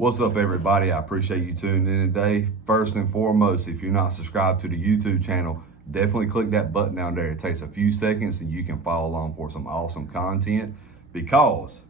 What's up, everybody? I appreciate you tuning in today. First and foremost, if you're not subscribed to the YouTube channel, definitely click that button down there. It takes a few seconds and you can follow along for some awesome content, because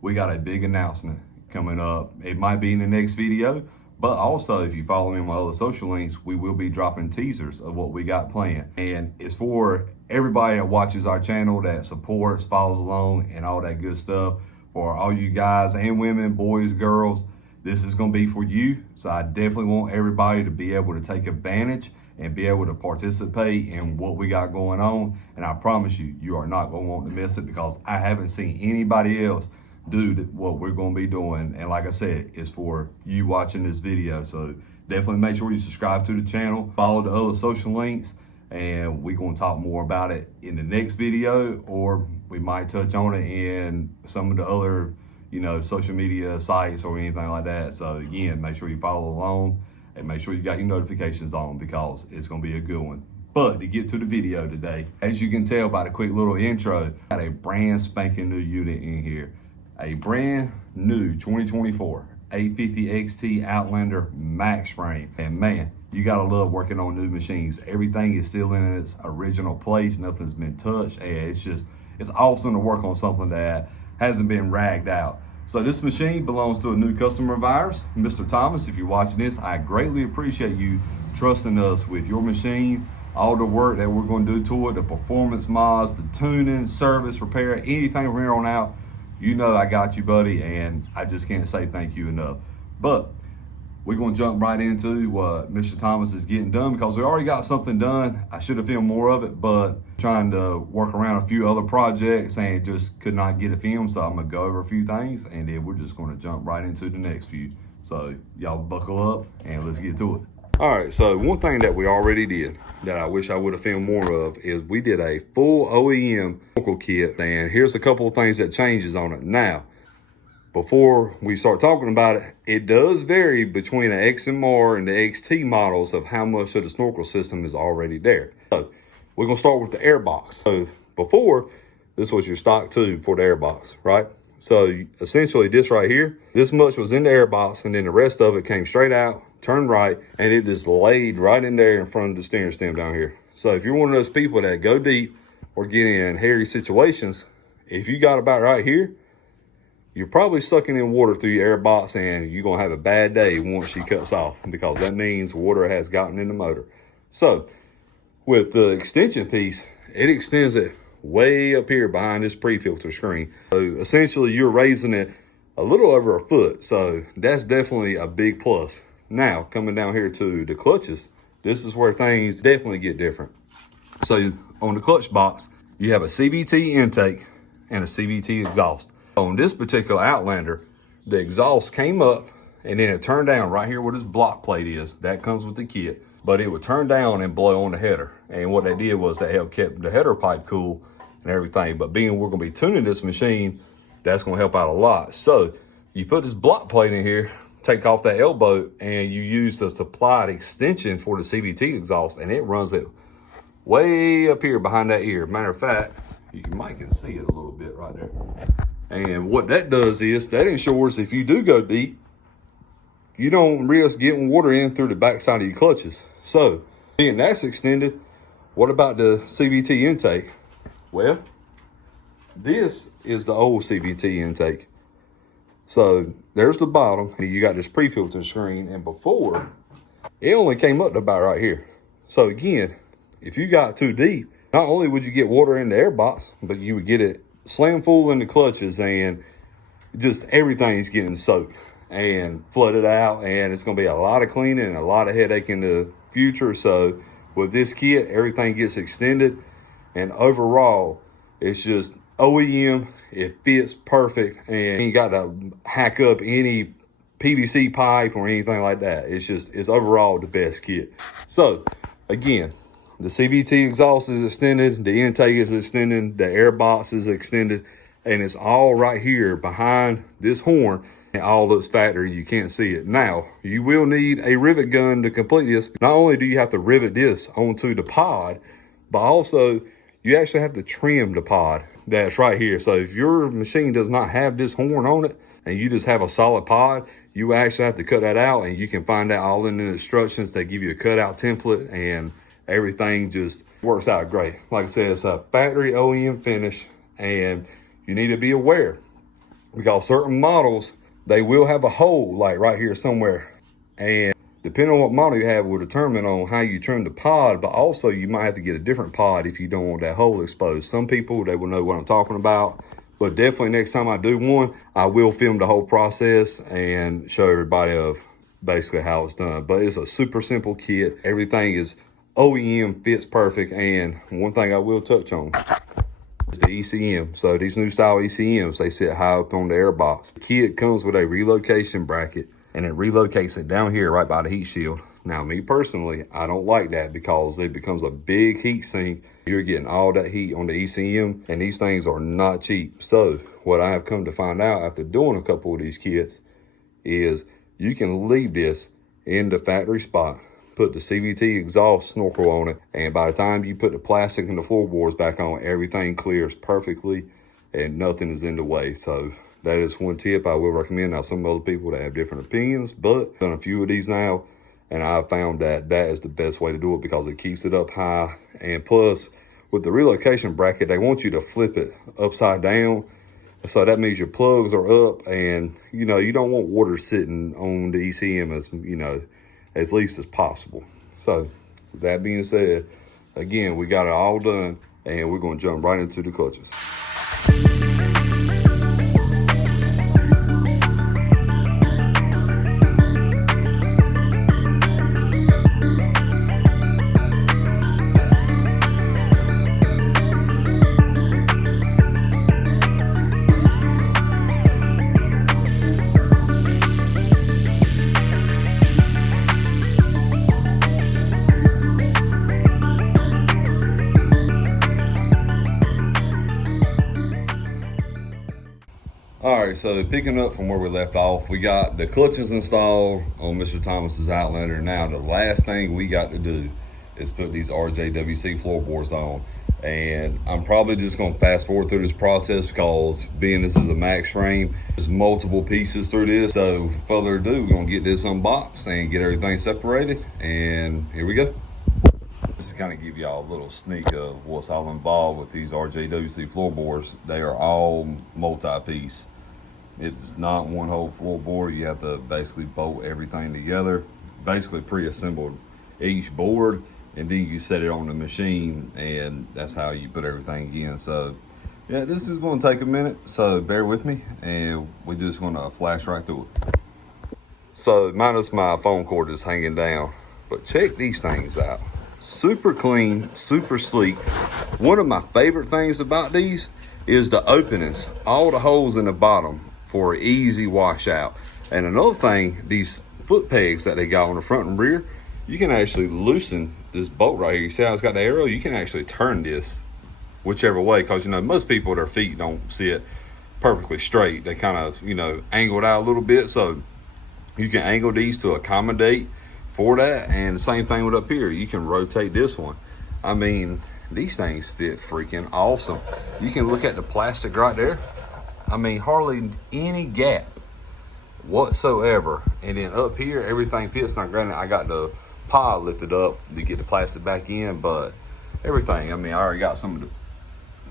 we got a big announcement coming up. It might be in the next video, but also if you follow me on my other social links, we will be dropping teasers of what we got planned. And it's for everybody that watches our channel, that supports, follows along, and all that good stuff. For all you guys and women, boys, girls, this is going to be for you. So I definitely want everybody to be able to take advantage and be able to participate in what we got going on. And I promise you, you are not going to want to miss it, because I haven't seen anybody else do what we're going to be doing. And like I said, it's for you watching this video. So definitely make sure you subscribe to the channel, follow the other social links, and we're going to talk more about it in the next video, or we might touch on it in some of the other, social media sites or anything like that. So again, make sure you follow along and make sure you got your notifications on, because it's going to be a good one. But to get to the video today, as you can tell by the quick little intro, got a brand spanking new unit in here. A brand new 2024 850 XT Outlander Max Frame. And man, you gotta love working on new machines. Everything is still in its original place. Nothing's been touched. And it's awesome to work on something that hasn't been ragged out. So this machine belongs to a new customer of ours, Mr. Thomas. If you're watching this, I greatly appreciate you trusting us with your machine. All the work that we're going to do to it, the performance mods, the tuning, service, repair, anything from here on out, I got you, buddy, and I just can't say thank you enough. But we're going to jump right into what Mr. Thomas is getting done, because we already got something done. I should have filmed more of it, but trying to work around a few other projects and just could not get it filmed. So I'm going to go over a few things, and then we're just going to jump right into the next few. So y'all buckle up and let's get to it. All right, so one thing that we already did that I wish I would have filmed more of is we did a full OEM Snorkel kit, and here's a couple of things that changes on it. Now, before we start talking about it, it does vary between the XMR and the XT models of how much of the Snorkel system is already there. So we're gonna start with the air box. So before, this was your stock tube for the air box, right? So essentially this right here, this much was in the air box, and then the rest of it came straight out, turned right, and it just laid right in there in front of the steering stem down here. So if you're one of those people that go deep or get in hairy situations, if you got about right here, you're probably sucking in water through your air box, and you're gonna have a bad day once she cuts off, because that means water has gotten in the motor. So with the extension piece, it extends it way up here behind this pre-filter screen. So essentially you're raising it a little over a foot. So that's definitely a big plus. Now coming down here to the clutches, this is where things definitely get different. So on the clutch box, you have a CVT intake and a CVT exhaust. On this particular Outlander, the exhaust came up and then it turned down right here where this block plate is. That comes with the kit, but it would turn down and blow on the header. And what they did was they helped keep the header pipe cool and everything. But being we're gonna be tuning this machine, that's gonna help out a lot. So you put this block plate in here, take off that elbow, and you use the supplied extension for the CVT exhaust, and it runs it way up here behind that ear. Matter of fact, you might can see it a little bit right there. And what that does is that ensures if you do go deep, you don't risk getting water in through the backside of your clutches. So being that's extended, what about the CVT intake? Well, this is the old CVT intake. So there's the bottom, and you got this pre-filter screen, and before, it only came up to about right here. So again, if you got too deep, not only would you get water in the air box, but you would get it slam full in the clutches, and just everything's getting soaked and flooded out, and it's gonna be a lot of cleaning and a lot of headache in the future. So with this kit, everything gets extended, and overall, it's just OEM, it fits perfect, and you got to hack up any PVC pipe or anything like that. It's overall the best kit. So again, the CVT exhaust is extended, the intake is extended, the air box is extended, and it's all right here behind this horn. It all looks factory, you can't see it. Now, you will need a rivet gun to complete this. Not only do you have to rivet this onto the pod, but also you actually have to trim the pod that's right here. So if your machine does not have this horn on it, and you just have a solid pod, you actually have to cut that out, and you can find out all in the instructions. They give you a cutout template, and everything just works out great. Like I said, it's a factory OEM finish, and you need to be aware because certain models, they will have a hole like right here somewhere, and depending on what model you have will determine on how you trim the pod, but also you might have to get a different pod if you don't want that hole exposed. Some people, they will know what I'm talking about, but definitely next time I do one, I will film the whole process and show everybody of basically how it's done. But it's a super simple kit. Everything is OEM, fits perfect, and one thing I will touch on is the ECM. So these new style ECMs, they sit high up on the air box. The kit comes with a relocation bracket, and it relocates it down here right by the heat shield. Now, me personally, I don't like that because it becomes a big heat sink. You're getting all that heat on the ECM, and these things are not cheap. So what I have come to find out after doing a couple of these kits is you can leave this in the factory spot, put the CVT exhaust snorkel on it, and by the time you put the plastic and the floorboards back on, everything clears perfectly and nothing is in the way. So that is one tip I will recommend. Now, some other people that have different opinions, but I've done a few of these now, and I found that that is the best way to do it because it keeps it up high. And plus, with the relocation bracket, they want you to flip it upside down. So that means your plugs are up, and you know, you don't want water sitting on the ECM as, you know, as least as possible. So with that being said, again, we got it all done, and we're going to jump right into the clutches. All right, so picking up from where we left off, we got the clutches installed on Mr. Thomas's Outlander. Now, the last thing we got to do is put these RJWC floorboards on. And I'm probably just going to fast forward through this process because being this is a max frame, there's multiple pieces through this. So without further ado, we're going to get this unboxed and get everything separated. And here we go. Just to kind of give y'all a little sneak of what's all involved with these RJWC floorboards. They are all multi-piece. It's not one whole floorboard. You have to basically bolt everything together, basically pre-assembled each board, and then you set it on the machine, and that's how you put everything in. So yeah, this is going to take a minute, so bear with me, and we're just going to flash right through it. So minus my phone cord is hanging down, but check these things out. Super clean, super sleek. One of my favorite things about these is the openings, all the holes in the bottom for easy washout. And another thing, these foot pegs that they got on the front and rear, you can actually loosen this bolt right here. You see how it's got the arrow? You can actually turn this whichever way, because you know most people, their feet don't sit perfectly straight. They kind of, you know, angled out a little bit. So you can angle these to accommodate for that. And the same thing with up here, you can rotate this one. I mean, these things fit freaking awesome. You can look at the plastic right there. I mean, hardly any gap whatsoever. And then up here, everything fits. Now granted, I got the pod lifted up to get the plastic back in, but everything, I mean, I already got some of the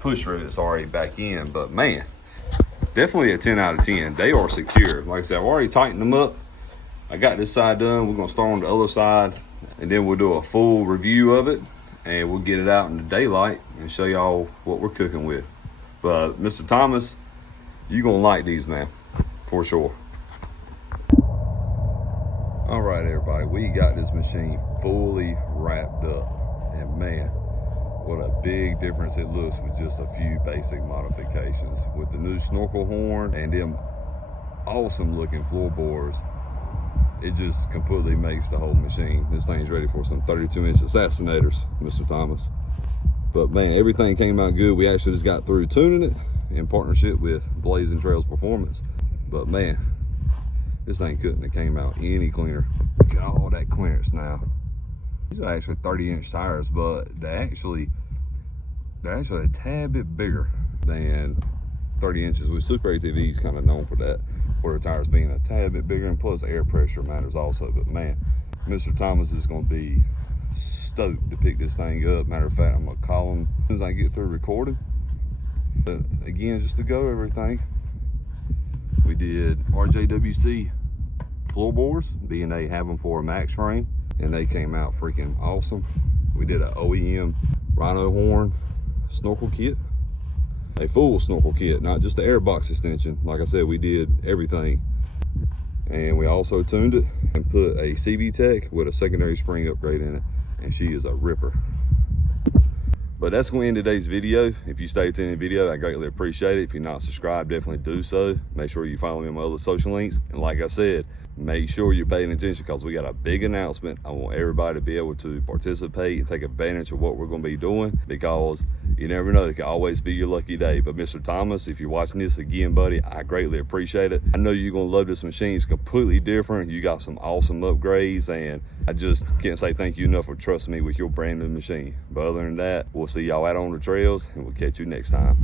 push rivets already back in, but man, definitely a 10 out of 10. They are secure. Like I said, I've already tightened them up. I got this side done. We're gonna start on the other side, and then we'll do a full review of it, and we'll get it out in the daylight and show y'all what we're cooking with. But Mr. Thomas, you're gonna like these, man, for sure. All right, everybody, we got this machine fully wrapped up, and man, what a big difference it looks with just a few basic modifications. With the new snorkel horn and them awesome looking floorboards, it just completely makes the whole machine. This thing's ready for some 32-inch assassinators, Mr. Thomas. But man, everything came out good. We actually just got through tuning it in partnership with Blazing Trails Performance. But man, this thing couldn't have came out any cleaner. Look at all that clearance now. These are actually 30-inch tires, but they're actually a tad bit bigger than 30 inches with super ATVs, kind of known for that, where the tires being a tad bit bigger, and plus air pressure matters also. But man, Mr. Thomas is going to be stoked to pick this thing up. Matter of fact, I'm going to call him as soon as I get through recording. But again, just to go over everything, we did RJWC Floorboards, being they have them for a max frame, and they came out freaking awesome. We did an OEM Rhino horn snorkel kit, a full snorkel kit, not just the air box extension. Like I said, we did everything. And we also tuned it and put a CVTech with a secondary spring upgrade in it, and she is a ripper. But that's going to end today's video. If you stayed to the video, I greatly appreciate it. If you're not subscribed, definitely do so. Make sure you follow me on my other social links. And like I said, make sure you're paying attention, because we got a big announcement. I want everybody to be able to participate and take advantage of what we're going to be doing, because you never know, it could always be your lucky day. But Mr. Thomas, if you're watching this again, buddy, I greatly appreciate it. I know you're going to love this machine. It's completely different. You got some awesome upgrades, and I just can't say thank you enough for trusting me with your brand new machine. But other than that, we'll see y'all out on the trails, and we'll catch you next time.